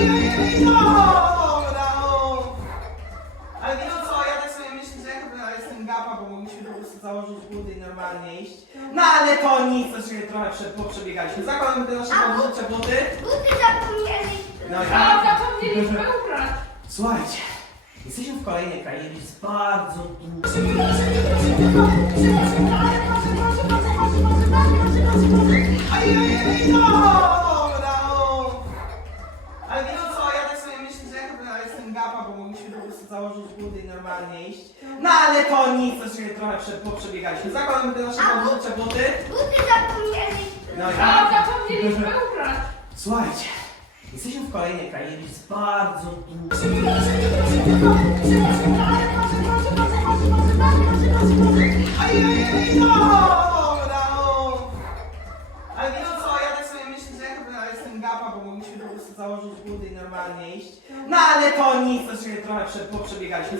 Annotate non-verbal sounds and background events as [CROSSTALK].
No, no. Ale no ja tak ja nie No ale to nic, znaczy trochę poprzebiegaliśmy. Zakładamy te nasze pożycze buty. Buty zapomnieli. No i ja... zapomnieliśmy ubrać. Że... Słuchajcie, jesteśmy w kolejnej krainie, jest bardzo długo. [LAUGHS] gapa, bo mogliśmy po prostu założyć buty i normalnie iść. No ale to nic, to znaczy, się trochę prze, poprzebiegaliśmy. Zakładamy te nasze pożycze buty. Buty no, ja. zapomnieliśmy. No i zapomnieliśmy ubrać. Słuchajcie. Jesteśmy w kolejnej krainie, jest bardzo dużo. mogliśmy po prostu założyć buty i normalnie iść. No ale to nic, to się trochę poprzebiegaliśmy.